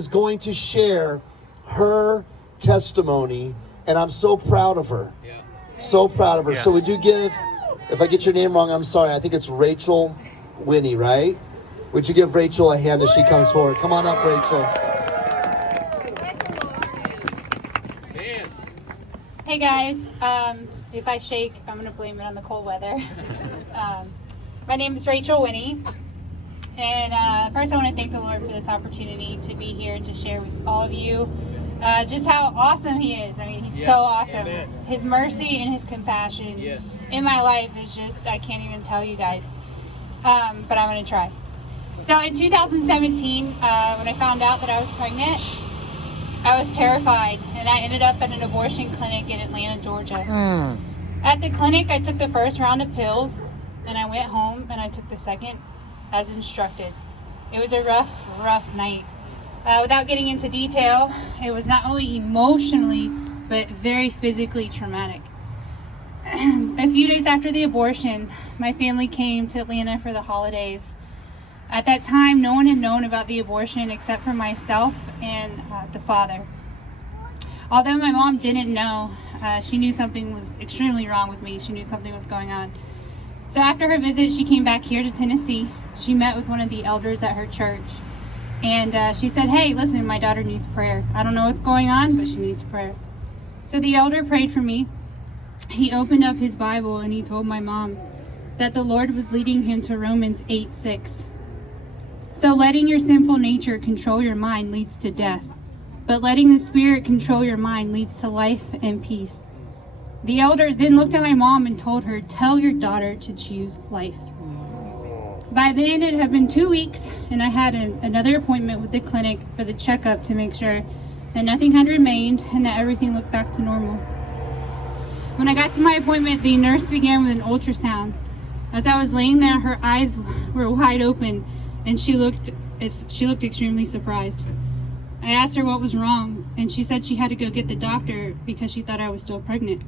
is going to share her testimony, and I'm so proud of her. Yeah. So proud of her. Yeah. So would you give, if I get your name wrong, I'm sorry, I think it's Rachel Winnie, right? Would you give Rachel a hand as she comes forward? Come on up, Rachel. Hey guys, if I shake, I'm going to blame it on the cold weather. My name is Rachel Winnie, and first I want to thank the Lord for this opportunity to be here and to share with all of you just how awesome He is. I mean, He's so awesome. Amen. His mercy and His compassion in my life is just, I can't even tell you guys, but I'm going to try. So in 2017, when I found out that I was pregnant, I was terrified, and I ended up at an abortion clinic in Atlanta, Georgia. At the clinic, I took the first round of pills, and I went home, and I took the second as instructed. It was a rough night. Without getting into detail, it was not only emotionally, but very physically traumatic. A few days after the abortion, my family came to Atlanta for the holidays. At that time, no one had known about the abortion except for myself and the father. Although my mom didn't know, she knew something was extremely wrong with me. She knew something was going on. So after her visit, she came back here to Tennessee. She met with one of the elders at her church. And she said, hey, listen, my daughter needs prayer. I don't know what's going on, but she needs prayer. So the elder prayed for me. He opened up his Bible and he told my mom that the Lord was leading him to Romans 8:6. So letting your sinful nature control your mind leads to death, but letting the Spirit control your mind leads to life and peace. The elder then looked at my mom and told her, tell your daughter to choose life. By then it had been 2 weeks, and I had another appointment with the clinic for the checkup to make sure that nothing had remained and that everything looked back to normal. When I got to my appointment, the nurse began with an ultrasound. As I was laying there, her eyes were wide open, and she looked extremely surprised. I asked her what was wrong, and she said she had to go get the doctor because she thought I was still pregnant.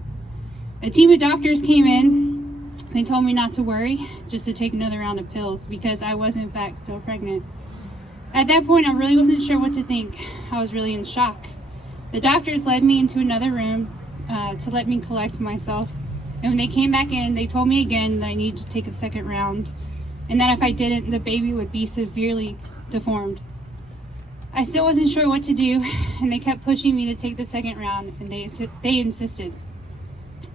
A team of doctors came in. They told me not to worry, just to take another round of pills because I was in fact still pregnant. At that point, I really wasn't sure what to think. I was really in shock. The doctors led me into another room to let me collect myself. And when they came back in, they told me again that I needed to take a second round, and that if I didn't, the baby would be severely deformed. I still wasn't sure what to do, and they kept pushing me to take the second round, and they insisted.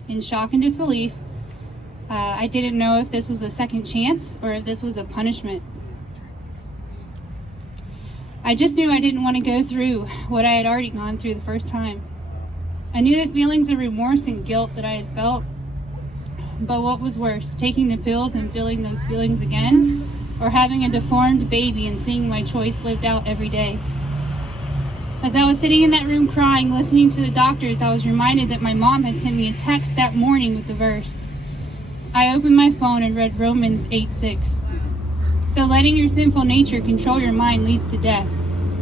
In shock and disbelief, I didn't know if this was a second chance or if this was a punishment. I just knew I didn't want to go through what I had already gone through the first time. I knew the feelings of remorse and guilt that I had felt, but what was worse, taking the pills and feeling those feelings again, or having a deformed baby and seeing my choice lived out every day? As I was sitting in that room crying, listening to the doctors, I was reminded that my mom had sent me a text that morning with the verse. I opened my phone and read Romans 8:6. So letting your sinful nature control your mind leads to death,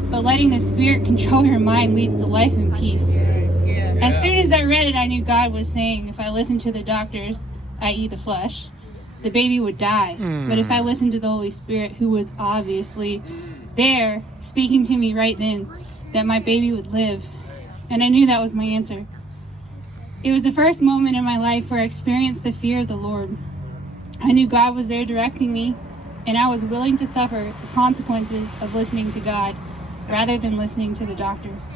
but letting the Spirit control your mind leads to life and peace. As soon as I read it, I knew God was saying if I listened to the doctors, i.e. the flesh, the baby would die. But if I listened to the Holy Spirit, who was obviously there speaking to me right then, that my baby would live. And I knew that was my answer. It was the first moment in my life where I experienced the fear of the Lord. I knew God was there directing me, and I was willing to suffer the consequences of listening to God rather than listening to the doctors.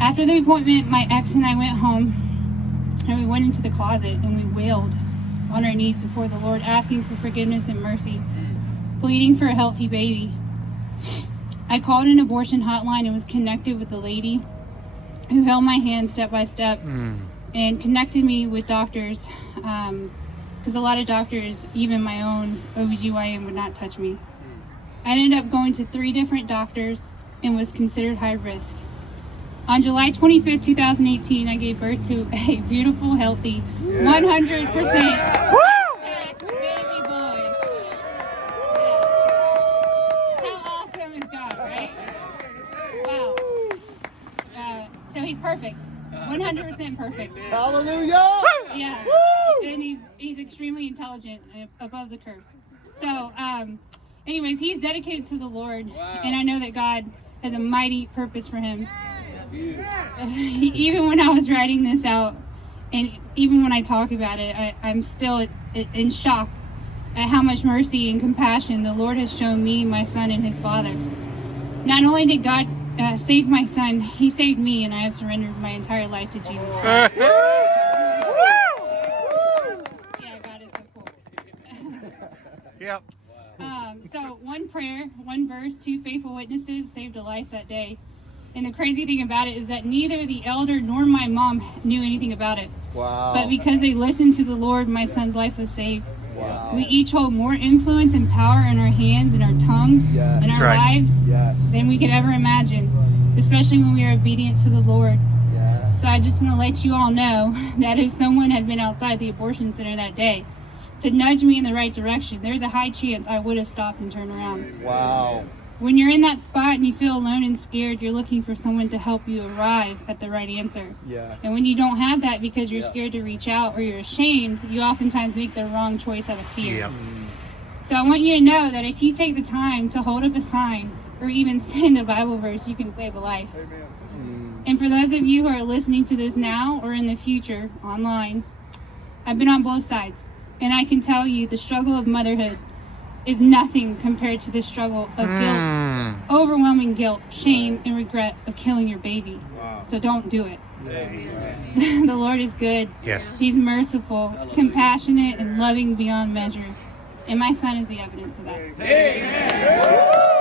After the appointment, my ex and I went home, and we went into the closet and we wailed on our knees before the Lord, asking for forgiveness and mercy, pleading for a healthy baby. I called an abortion hotline and was connected with the lady who held my hand step by step and connected me with doctors, because a lot of doctors, even my own OBGYN, would not touch me. I ended up going to 3 different doctors and was considered high risk. On July 25th, 2018, I gave birth to a beautiful, healthy, 100% intact baby boy. How awesome is God, right? Wow. So he's perfect. 100% perfect. Hallelujah! Yeah. And he's extremely intelligent, above the curve. So, anyways, he's dedicated to the Lord, and I know that God has a mighty purpose for him. Even when I was writing this out, and even when I talk about it, I'm still in shock at how much mercy and compassion the Lord has shown me, my son, and his father. Not only did God save my son, he saved me, and I have surrendered my entire life to Jesus Christ. Yeah, God is so cool. Yep. So one prayer, one verse, 2 faithful witnesses saved a life that day. And the crazy thing about it is that neither the elder nor my mom knew anything about it. Wow. But because they listened to the Lord, my son's life was saved. Wow. We each hold more influence and power in our hands and our tongues Yes. and our Right. lives Yes. than we could ever imagine, especially when we are obedient to the Lord. Yes. So I just want to let you all know that if someone had been outside the abortion center that day to nudge me in the right direction, there's a high chance I would have stopped and turned around. Wow. When you're in that spot and you feel alone and scared, you're looking for someone to help you arrive at the right answer. Yeah. And when you don't have that because you're scared to reach out or you're ashamed, you oftentimes make the wrong choice out of fear. Yep. So I want you to know that if you take the time to hold up a sign or even send a Bible verse, you can save a life. And for those of you who are listening to this now or in the future online, I've been on both sides. And I can tell you the struggle of motherhood is nothing compared to the struggle of guilt, overwhelming guilt, shame, and regret of killing your baby. So don't do it. The Lord is good. Yes. He's merciful, compassionate, and loving beyond measure. And my son is the evidence of that. Amen.